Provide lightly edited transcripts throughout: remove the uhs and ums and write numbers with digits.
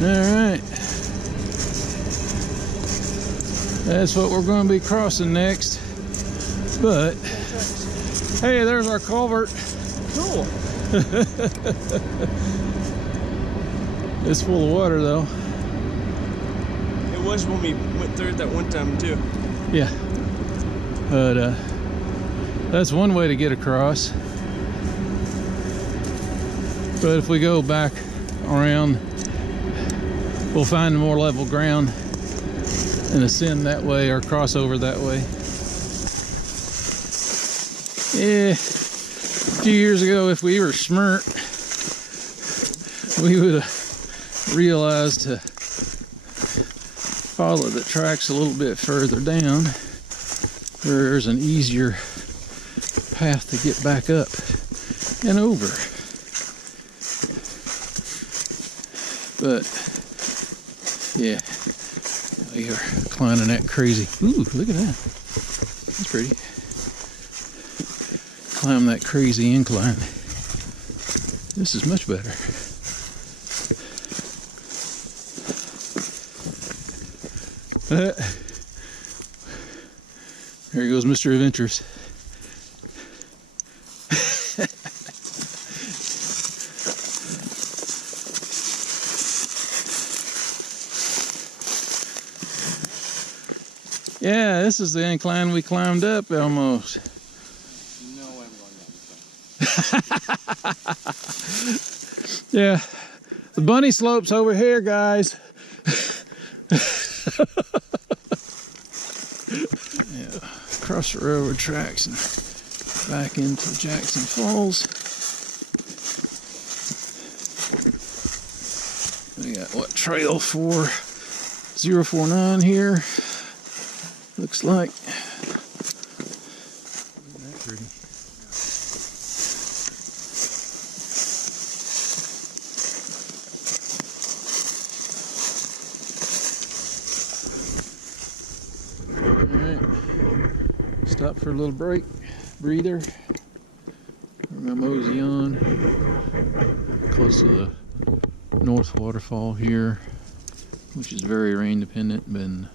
Alright. That's what we're going to be crossing next. But, hey, there's our culvert. Cool. It's full of water, though. It was when we went through it that one time, too. Yeah. But, that's one way to get across. But if we go back around, we'll find more level ground and ascend that way or cross over that way. Yeah, a few years ago, if we were smart, we would have realized to follow the tracks a little bit further down. There's an easier path to get back up and over. But yeah, we are climbing that crazy. Ooh, look at that. That's pretty. Climb that crazy incline. This is much better. There goes Mr. Adventures. Yeah, this is the incline we climbed up almost. No way I'm going down this way. Yeah, the bunny slope's over here, guys. Yeah, across the railroad tracks and back into Jackson Falls. We got what, trail 4049 here. Looks like. Isn't that pretty? Alright. Stop for a little break, breather. We're gonna mosey on. Close to the North Waterfall here, which is very rain dependent, been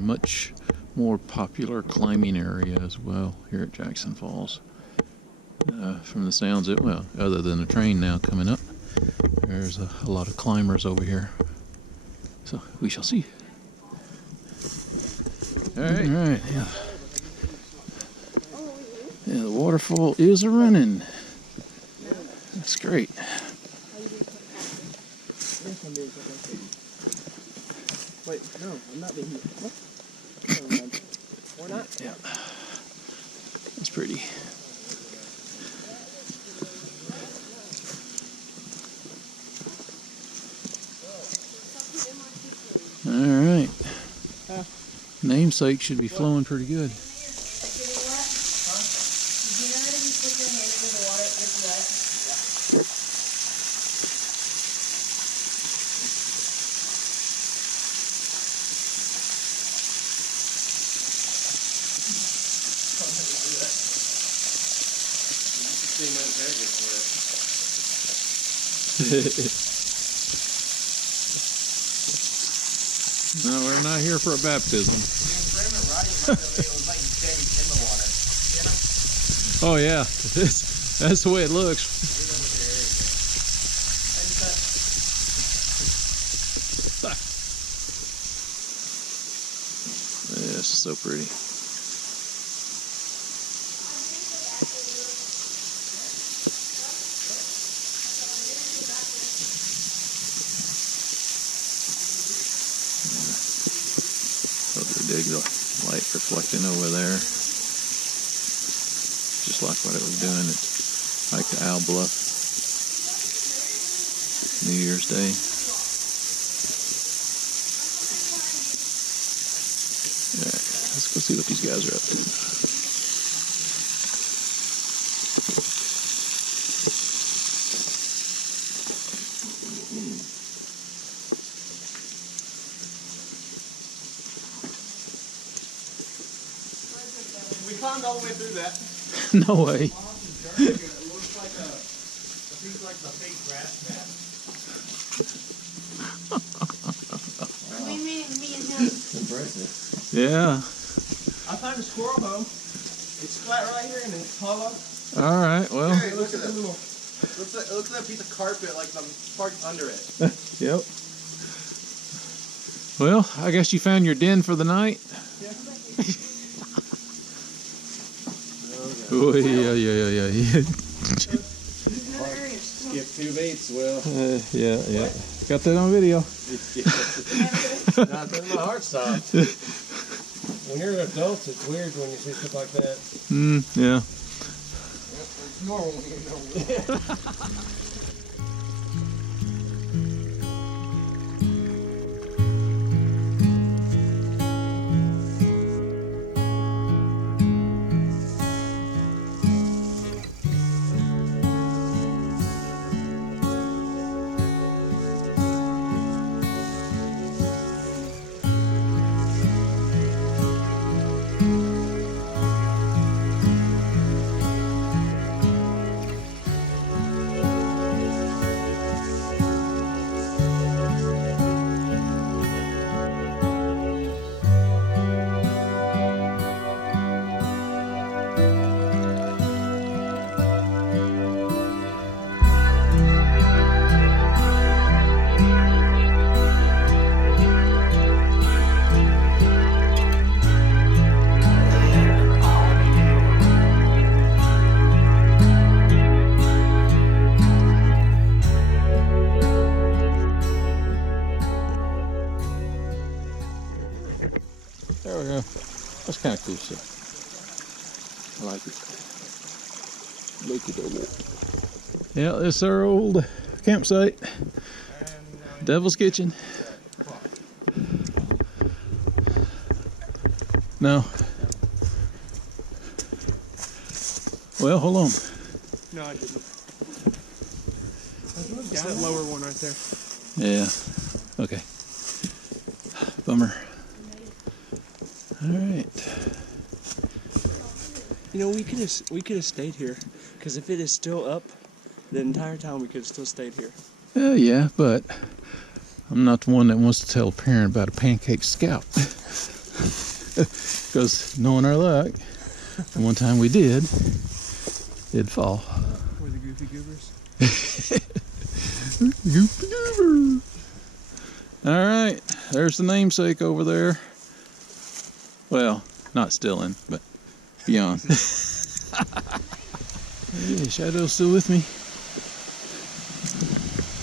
much more popular climbing area as well here at Jackson Falls. From the sounds of it, well, other than the train now coming up, there's a lot of climbers over here. So we shall see. All right, yeah. Yeah, the waterfall is a-running. That's great. Wait, no, I'm not being here. What? Or not? Yeah. It's pretty. All right. Namesake should be flowing pretty good. No, we're not here for a baptism. Oh yeah, that's the way it looks. This is so pretty. Dig the light reflecting over there, just like what it was doing at like the Owl Bluff New Year's Day. Yeah, let's go see what these guys are up to. We climbed all the way through that. No way. It looks like a piece like the fake grass mat. this. Yeah. I found a squirrel home. It's flat right here and it's hollow. All right. Well. Hey, look at this. It looks like a piece of carpet, like I'm parked under it. Yep. Well, I guess you found your den for the night. Yeah. Oh, yeah. Skip 2 beats, Will. Yeah. Got that on video. Nah, then my heart stopped. When you're an adult, it's weird when you see stuff like that. Yeah. It's normal when you're normal. There we go. That's kind of cool shit. I like it. Yeah, this is our old campsite. Devil's Kitchen. No. Well, hold on. No, I didn't. It's that lower one right there. Yeah. Okay. Bummer. All right. You know, we could have stayed here, because if it is still up, the entire time we could have still stayed here. Yeah, but I'm not the one that wants to tell a parent about a pancake scout. Because knowing our luck, the one time we did fall. We're the goofy goobers. Goofy goober. All right, there's the namesake over there. Well, not still in, but beyond. Yeah, Shadow's still with me.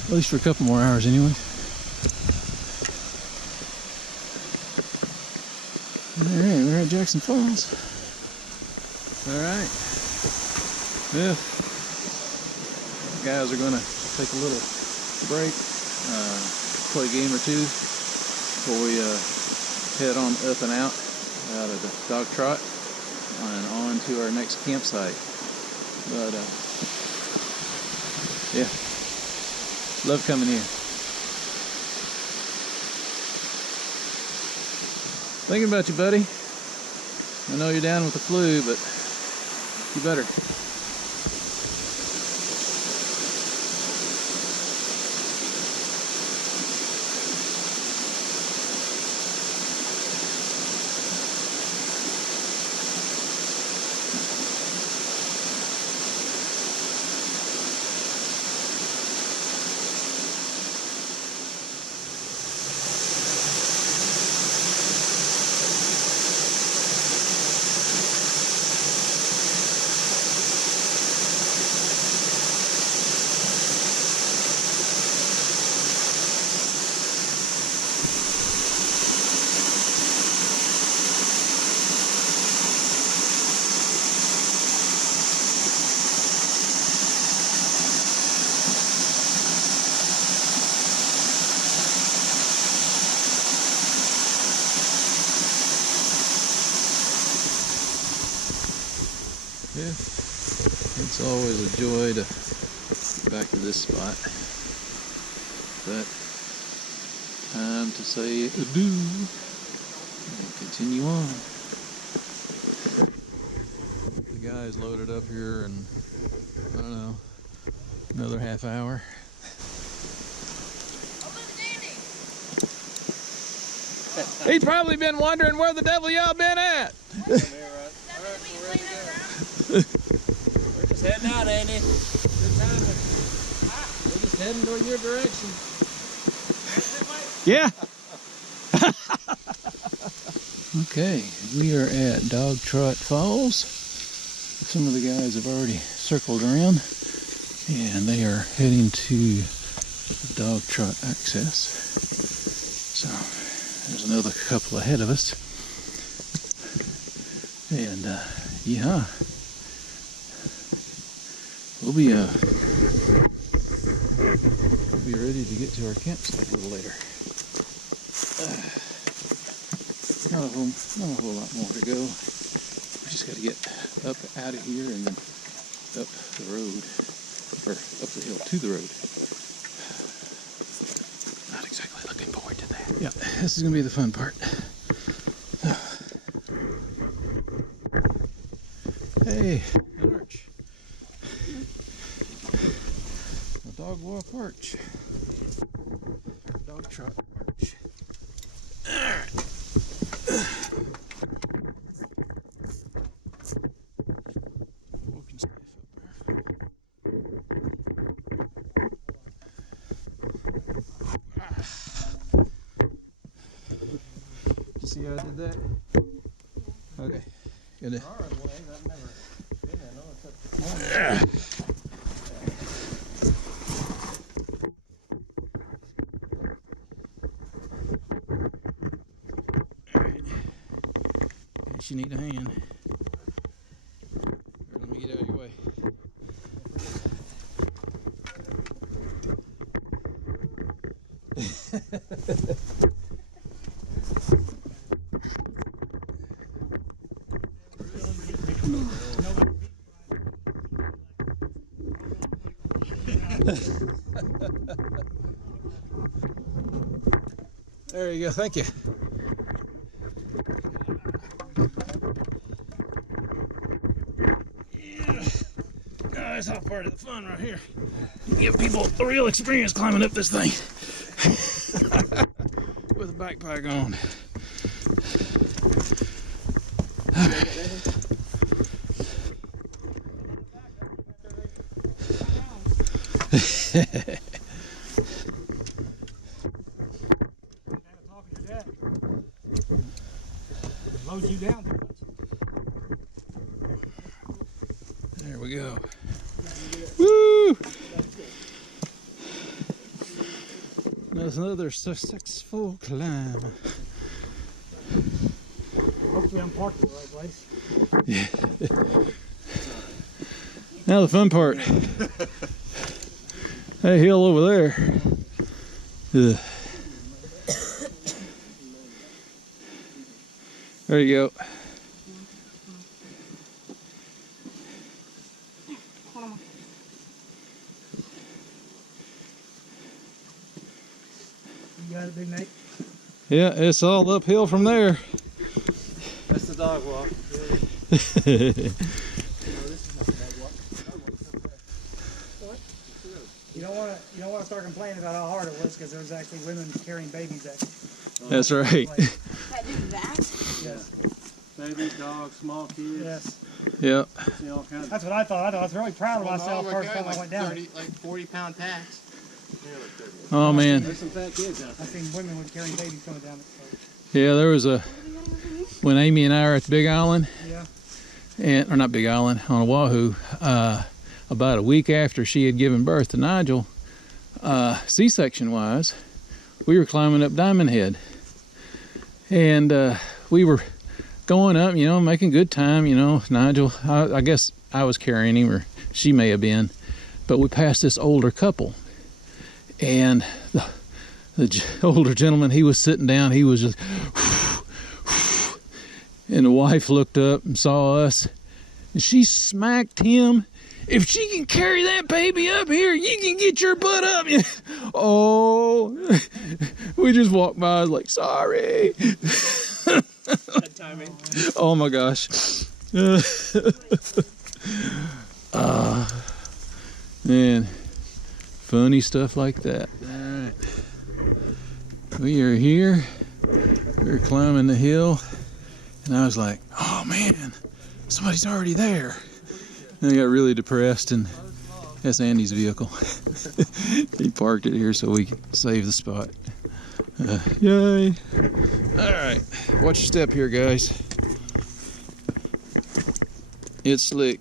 At least for a couple more hours anyway. Alright, we're at Jackson Falls. Alright. Yeah. Guys are gonna take a little break, play a game or two before we head on up and out of the dog trot and on to our next campsite. But yeah, love coming here. Thinking about you, buddy. I know you're down with the flu, but you better. Yeah, it's always a joy to get back to this spot. But time to say adieu and continue on. The guys loaded up here in, I don't know, another half hour. He's probably been wondering where the devil y'all been at. We're just heading out, Andy. Good timing. We're just heading toward your direction. Yeah. Okay, we are at Dog Trot Falls. Some of the guys have already circled around, and they are heading to the dog trot access. So there's another couple ahead of us, and yeah, we'll be ready to get to our campsite a little later. Not a whole lot more to go. We just got to get up out of here and then up the road, or up the hill to the road. Not exactly looking forward to that. Yeah, this is going to be the fun part. Hey, an arch. A dog walk arch. Dog trot arch. Alright. Walking safe up there. See how I did that? Okay. Good. You need a hand. Here, let me get out of your way. There you go, thank you. That's all part of the fun right here. Give people a real experience climbing up this thing with a backpack on. Load you down too much. There we go. Woo! That's another successful climb. Hopefully I'm parked in the right place. Yeah. Now the fun part. That hill over there. Ugh. There you go. You got it, Big Nate? Yeah, it's all uphill from there. That's the dog walk. You don't want to start complaining about how hard it was because there was actually women carrying babies. That's right. That do that? Yes. Babies, dogs, small kids. Yes. Yep. See all kinds. That's what I thought. I was really proud of myself first time I went down. 30, like 40-pound packs. Oh man. There's some fat kids out there. I've seen women with carrying babies coming down it. Yeah, there was a when Amy and I were at the Big Island, Yeah. and or not Big Island on Oahu, about a week after she had given birth to Nigel, C-section wise, we were climbing up Diamond Head, and we were going up, you know, making good time, you know. Nigel, I guess I was carrying him, or she may have been, but we passed this older couple, and the older gentleman, he was sitting down, he was just, and the wife looked up and saw us, and she smacked him. If she can carry that baby up here, you can get your butt up. Oh, we just walked by, I was like, sorry. Bad timing. Oh my gosh. Man, funny stuff like that. All right, we are here We were climbing the hill, and I was like, oh man, somebody's already there. And I got really depressed, and that's Andy's vehicle. He parked it here so we could save the spot. Yay! Alright, watch your step here, guys. It's slick.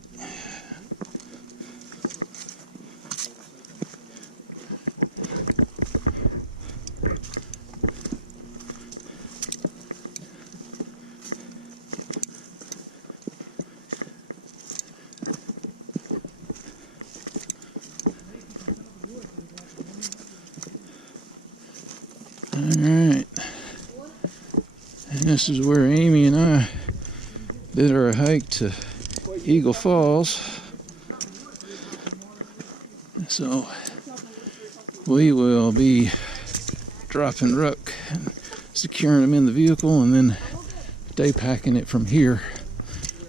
Alright, and this is where Amy and I did our hike to Eagle Falls. So we will be dropping Rook, and securing him in the vehicle, and then day packing it from here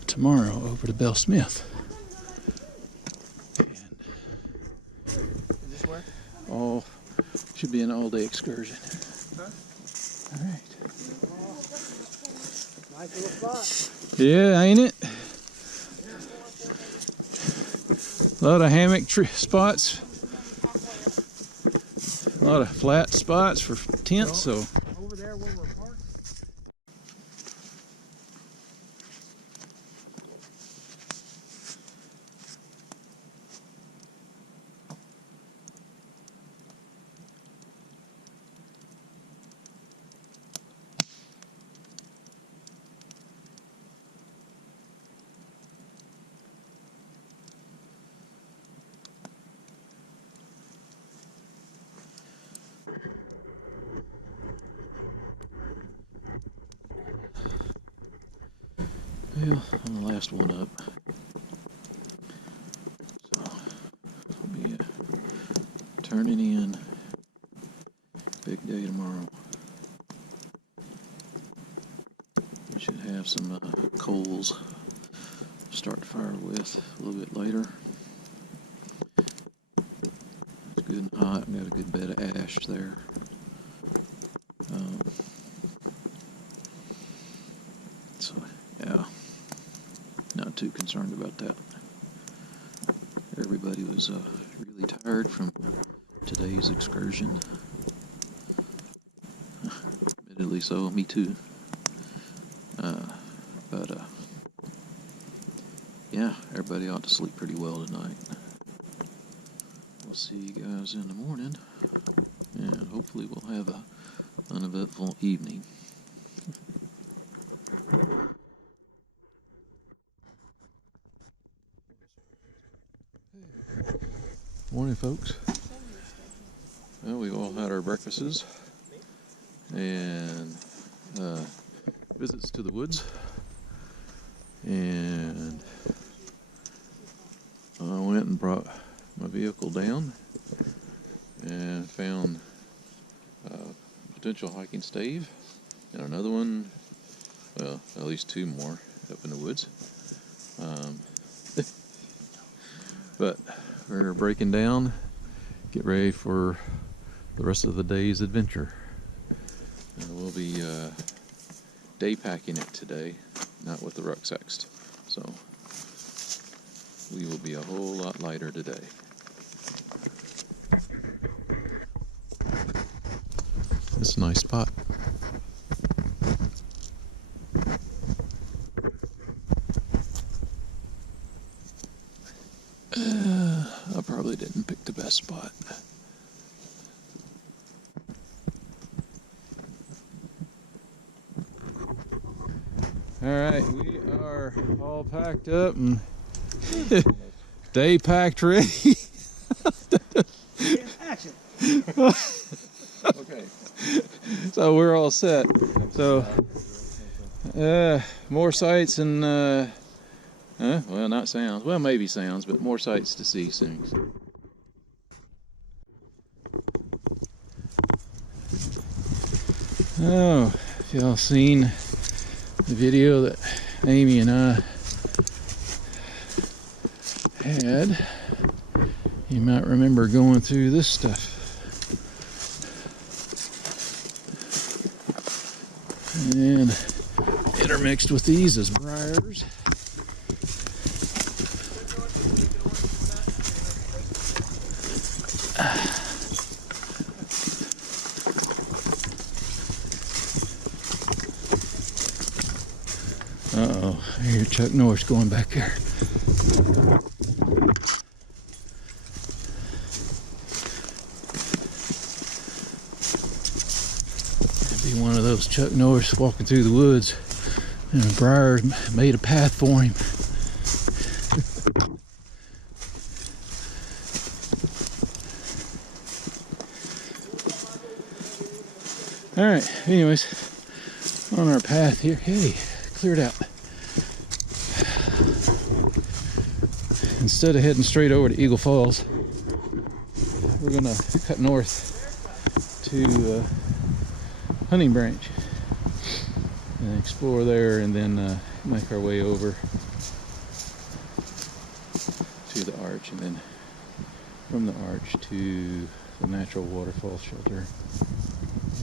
tomorrow over to Bell Smith. All should be an all-day excursion. All right. Nice little spot. Yeah, ain't it? A lot of hammock spots. A lot of flat spots for tents. So. Over there where we're parked. Well, I'm the last one up. So I'll be turning in. Big day tomorrow. We should have some coals to start the fire with a little bit later. It's good and hot. We got a good bed of ash there. So yeah, not too concerned about that. Everybody was really tired from today's excursion. Admittedly so, me too. But yeah, everybody ought to sleep pretty well tonight. We'll see you guys in the morning, and hopefully we'll have a uneventful evening. Morning, folks. Well, we all had our breakfasts and visits to the woods, and I went and brought my vehicle down and found a potential hiking stave and another one, well, at least two more up in the woods. But we're breaking down, get ready for the rest of the day's adventure. And we'll be day packing it today, not with the rucksacks. So we will be a whole lot lighter today. It's a nice spot. I probably didn't pick the best spot. Alright, we are all packed up and day packed ready. Action. Okay. So we're all set. So more sights and well, not sounds. Well, maybe sounds, but more sights to see soon. Oh, if y'all seen the video that Amy and I had, you might remember going through this stuff. And intermixed with these is briars. Uh-oh, I hear Chuck Norris going back there. It'd be one of those Chuck Norris walking through the woods and a briar made a path for him. Alright, anyways, on our path here, hey, cleared out. Instead of heading straight over to Eagle Falls, we're gonna cut north to Hunting Branch and explore there, and then make our way over to the arch, and then from the arch to the natural waterfall shelter,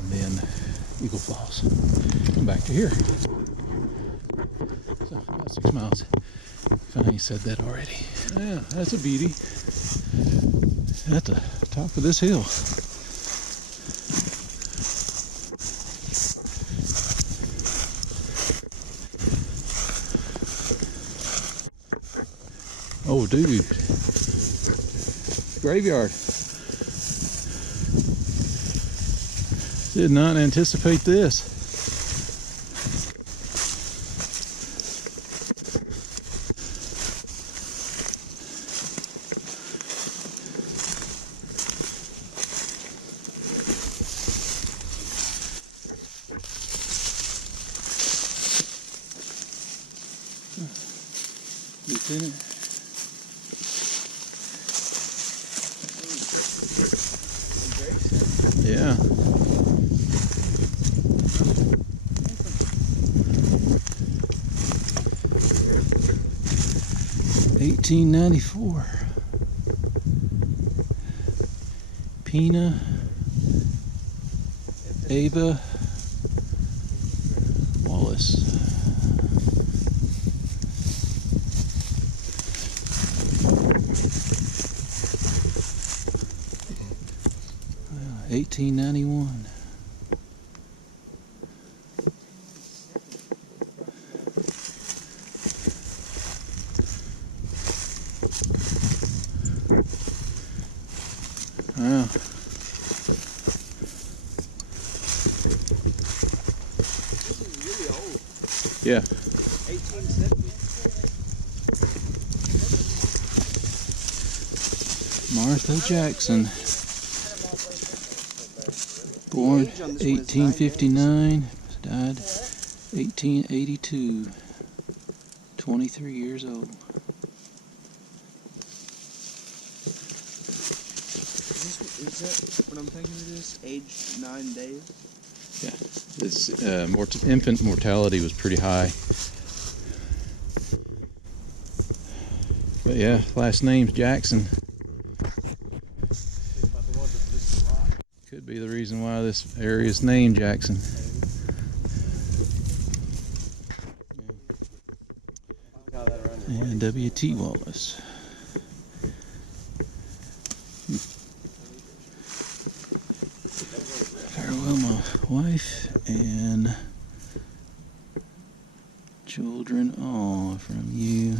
and then Eagle Falls, and back to here. So about 6 miles. Finally said that already. Yeah, that's a beauty. At the top of this hill. Oh, dude. Graveyard. Did not anticipate this. Lieutenant. Yeah. $18.94. Pina, Ava, Wallace. $18.91. Wow. This is really old. Yeah. 1870. Martha Jackson. Born 1859, died 1882. 23 years old. Is that what I'm thinking it is? Age 9 days? Yeah, its infant mortality was pretty high. But yeah, last name's Jackson. Could be the reason why this area is named Jackson. And W.T. Wallace. Farewell, my wife and children, all from you,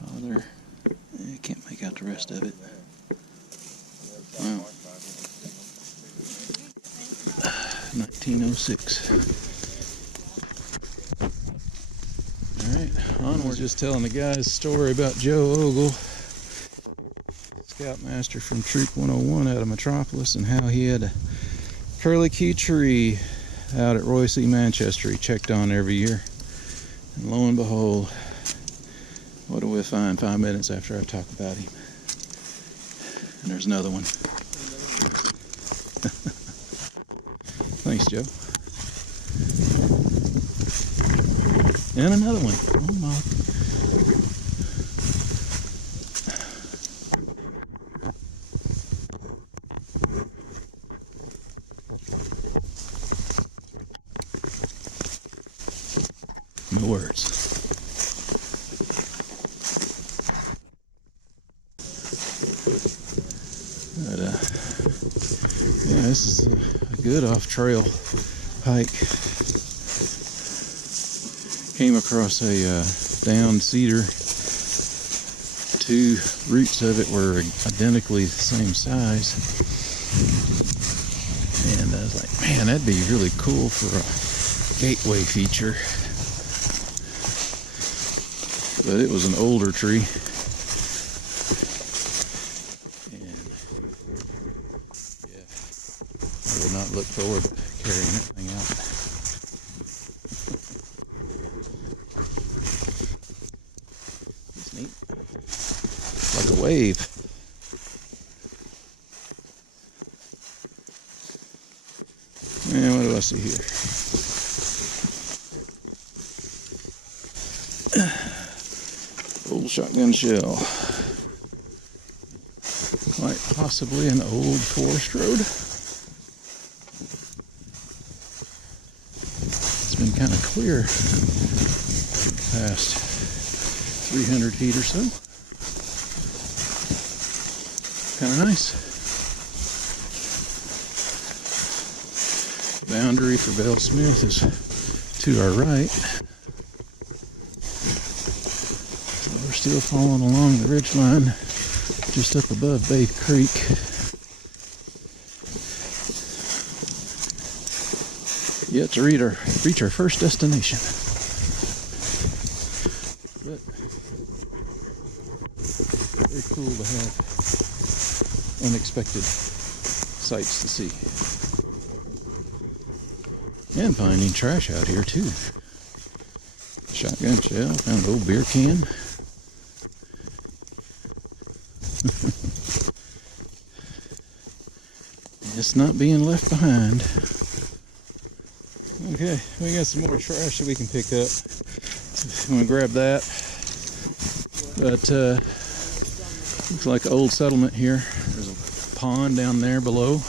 Father. I can't make out the rest of it. Wow. 1906. Alright, onward. Just telling the guys a story about Joe Ogle, Scoutmaster from Troop 101 out of Metropolis, and how he had a curlicue tree out at Royce E. Manchester he checked on every year. And lo and behold, what do we find 5 minutes after I talk about him? And there's another one. Thanks, Joe. And another one. Oh my. No words. But, yeah, this is a good off-trail hike. Came across a downed cedar. Two roots of it were identically the same size. And I was like, man, that'd be really cool for a gateway feature. But it was an older tree. And yeah, I would not look forward to carrying that thing out. It's neat. Like a wave. And what do I see here? Old shotgun shell. Quite possibly an old forest road. It's been kind of clear for the past 300 feet or so. Kind of nice. The boundary for Bell Smith is to our right. So we're still following along the ridge line just up above Bay Creek. Yet to reach our first destination. But very cool to have unexpected sights to see. And finding trash out here too. Shotgun shell, found an old beer can. It's not being left behind. Okay, we got some more trash that we can pick up. I'm gonna grab that. But looks like an old settlement here. There's a pond down there below.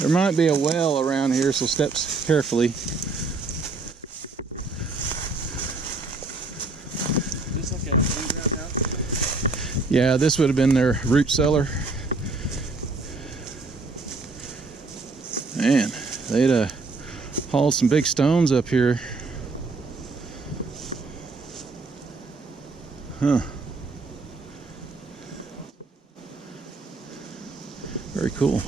There might be a well around here, so step carefully. Yeah, this would have been their root cellar. Man, they'd hauled some big stones up here. Huh. Very cool.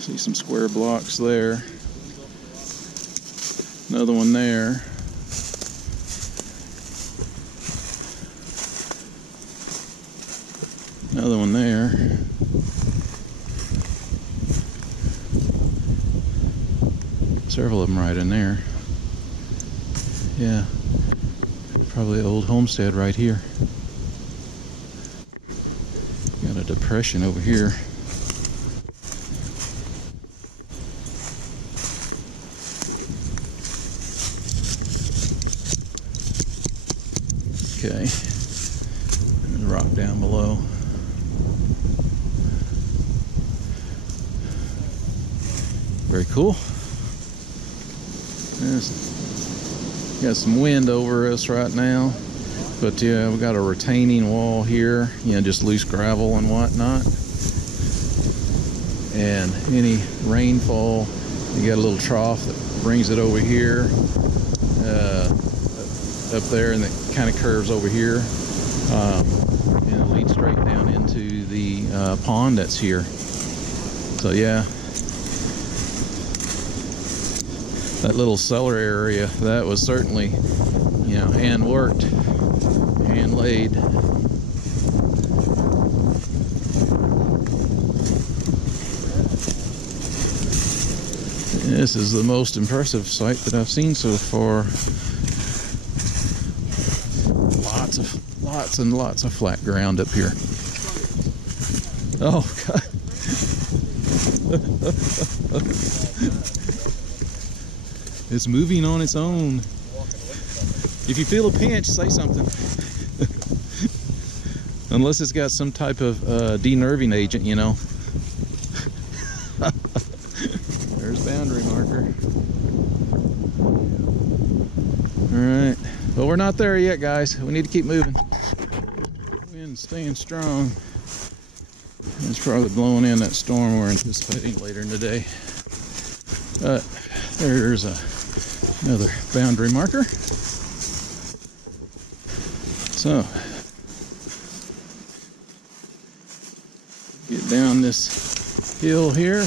See some square blocks there. Another one there. Another one there. Several of them right in there. Yeah, probably an old homestead right here. Got a depression over here. Okay, and rock down below. Very cool. Got some wind over us right now, but yeah, we got a retaining wall here, you know, just loose gravel and whatnot. And any rainfall, you got a little trough that brings it over here, up there, and it kind of curves over here, and it leads straight down into the pond that's here. So yeah. That little cellar area, that was certainly, you know, hand worked, hand laid. This is the most impressive sight that I've seen so far. Lots and lots of flat ground up here. Oh God. It's moving on its own. If you feel a pinch, say something. Unless it's got some type of denerving agent, you know. not there yet, guys. We need to keep moving. Wind's staying strong. It's probably blowing in that storm we're anticipating later in the day. But there's another boundary marker. So, get down this hill here.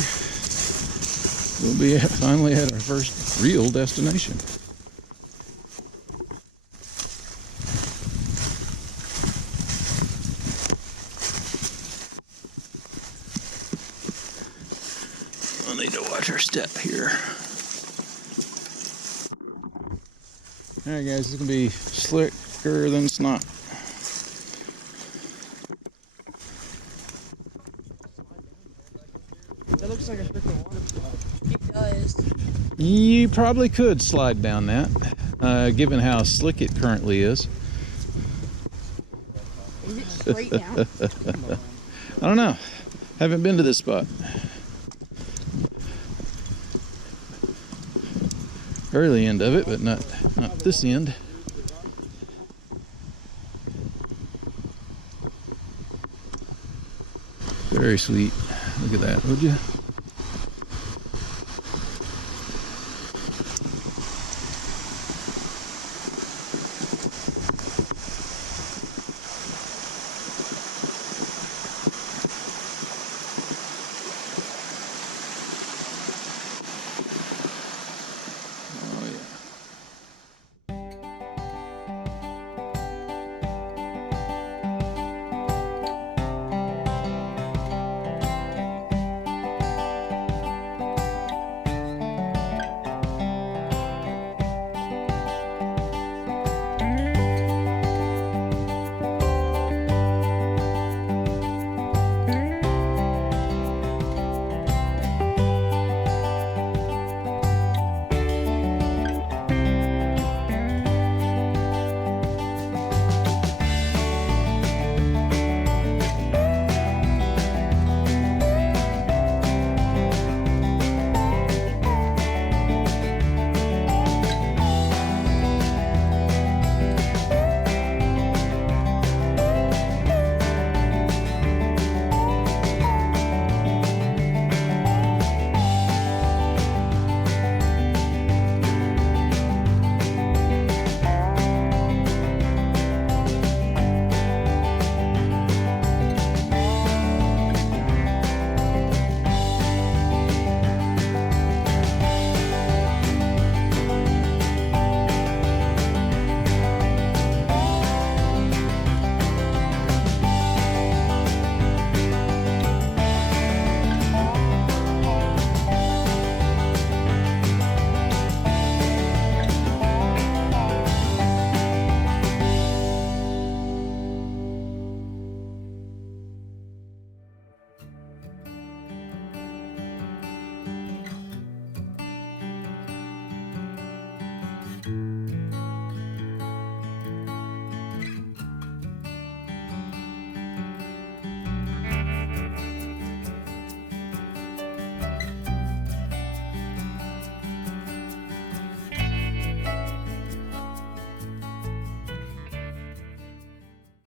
We'll be finally at our first real destination. I need to watch our step here. Alright guys, it's gonna be slicker than snot. That looks like a freaking waterfall. It does. You probably could slide down that, given how slick it currently is. Is it straight down? I don't know. Haven't been to this spot. Early end of it, but not this end. Very sweet. Look at that, would you?